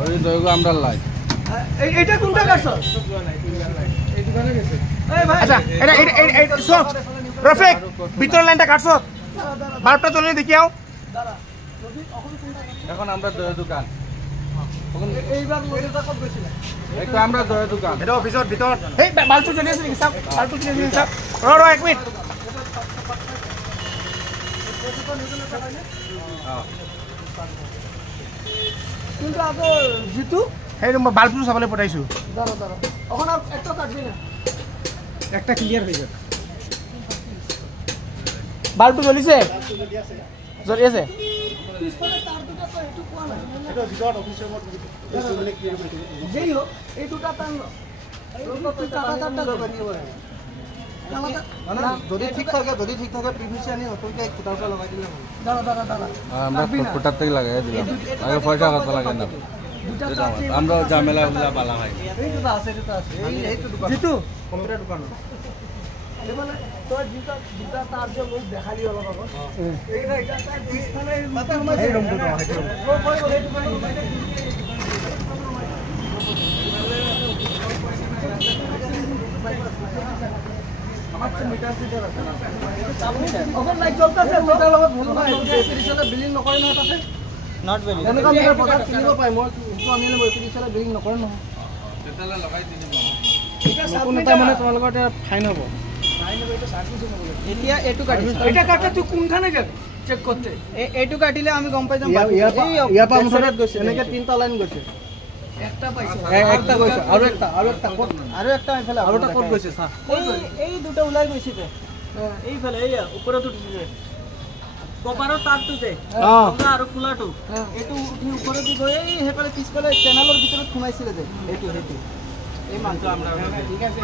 ওই দইগো আমরা লাই এইটা কোনটা কাটছ এই দোকানে গেছে এই ভাই আচ্ছা এটা সব রফিক ভিতর লাইনটা কাটছ বাল্বটা জ্বলে দেখিও দাঁড়া রফিক কোনটা এখন আমরা দইয়ের দোকান এইবার লোকেটা কত গেছিল একটু আমরা দইয়ের দোকান এটা অফিসর ভিতর এই বাল্বটা জ্বলে আছে নাকি সব বাল্বটা জ্বলে আছে সব র এক মিনিট কিন্তু আগে জিতু এই বাল্বটো চাবলৈ পঠাইছো দাঁড়া দাঁড়া এখন আর একটা কাটবি না একটা ক্লিয়ার হয়ে যাবে বাল্বটো জ্বলিছে জ্বলি আছে পিছফালে তার দুটা তো একটু কোয়া নাই এটা ভিতর অফিসের মত যেই হোক এই দুটা টান তুই কাটা তারটা যদি ঠিক থাকে প্রিভিয়াসলি আনি নতুনকে খুঁটাটা লগাই দিলে হবে দাঁড়া দাঁড়া দাঁড়া আমরা ফুটপাত থেকে লাগাই দিলাম আগে পয়সা কত লাগে না দুটা চাচ্ছি আমরা ঝামেলা হলা পালা ভাই এই দুটা আছে এই তো দোকান জিতু কম্পিউটার দোকান এবারে তোর দুটা তার যে লোক দেখালি অলপ আগত এইটা তার পিছফালে এই রুমটো তো হেটো এখন লাইট জ্বলতেছে মিটার লগত ভুল নাই এপিডিশনে বিলিং নকৰে নহয় তাতে নট বিলিং এনেকা মিটাৰ বজাত কিনিব পাই মই কিন্তু আমি এপিডিশনে বিলিং নকৰে নহয় তেতালে লগাই দিবি নতুন এটা মানে তোমালোকৰ এটা ফাইন হ'ব এটা সার্ভিস হ'ব এতিয়া এটু কাটিছ এটা কাটে তুই কোনখানে যাবি চেক করতে এটু কাটিলে আমি গম পাই যাম ইয়াৰ পৰা মুঠতে গৈছে এনেকে তিনটা লাইন গৈছে একটা পাইছো একটা গৈছে আৰু একটা ক'ত আৰু একটা এফালে আৰু এটা ক'ত গৈছে চা এই দুটো ওলাই গৈছে যে এইফালে এই ওপৰত উঠিছে কপাৰৰ তাৰটো যে ৰঙা আৰু খোলাটো এইটো উঠি ওপৰত দি গৈ এই হেপালে পিছফালে চেনেলৰ ভিতৰত সোমাইছিলে যে এইটো এই মানটো আমরা ঠিক আছে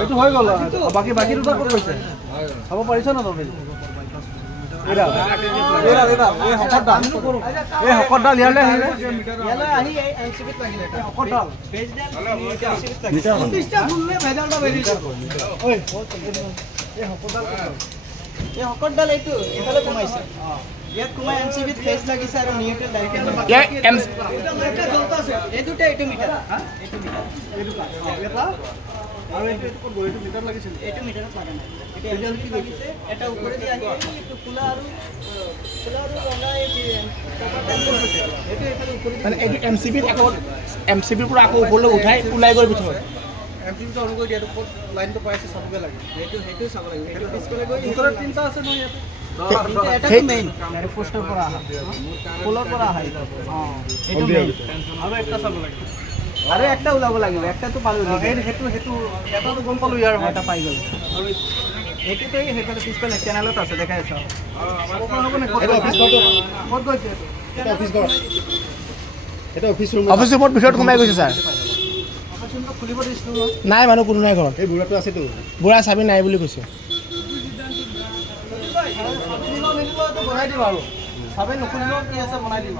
এইটো হৈ গ'ল বাকি দুটা ক'ত গৈছে চাব পাৰিছ না তুমি এৰা এই হকৰডাল ইয়ালে আহিলে ইয়ালৈ আহি এই এনচিবিত লাগিলে হকৰডাল পেজডাল মিটাৰ প্ৰতিষ্ঠা খুললে ভেজালটা বেৰিয়ে যাবে ঐ এই হকৰডাল এই হকৰডাল এইটো এফালে সোমাইছে ইয়াত সোমাই এনচিবিত ফেজ লাগিছে আৰু নিউট্ৰেল ডাইৰেক্ট এটা লাইটটা জ্বলতাছে এই দুটা এইটো মিটাৰ এইটো মিটাৰ এইটো এটা আৰু এইটো ক'ত গৈ এইটো মিটাৰ লাগিছিল এইটো মিটাৰত লাগা নাই এটা কি গৈছে এটা ওপৰে দি আহি এইটো খোলা আৰু ৰঙা এইটো এফালে ওপৰে মানে এইটো এমচিবিৰ পৰা আকৌ ওপৰলৈ উঠাই ওলাই গ'ল ভিতৰত এমচিবিটো অন কৰি দিয়াটো ক'ত লাইনটো পাইছে চাবগে লাগে সেইটো চাব লাগিব সেইটো পিছফালে গৈ ভিতৰত তিনটা আছে নহয় ইয়াতে এটা মেইন ডাইৰেক্ট পোষ্টৰ পৰা আহা পোলৰ পৰা আহা এইটো মেইন আৰু একটা চাব লাগে আৰু একটা ওলাব লাগিব একটাটো পালো সেইটো এটাটো গম পালো ইয়াৰ এটা পাই গ'ল আৰু এইটোতো সেইফালে পিছফালে চেনেলত আছে দেখাই আছা ক'ত গৈছে এটা অফিচ ঘৰ এটা অফিচ ৰুম অফিস ৰুমত ভিতৰত সোমাই গৈছে ছাৰ খুলিব দিছিলো নাই মানুহ কোনো নাই ঘৰত এই বুঢ়াটো আছেতো বুঢ়া চাবি নাই বুলি কৈছে বনাই দিম আৰু চাবে নুখুলিব কি আছে বনাই দিম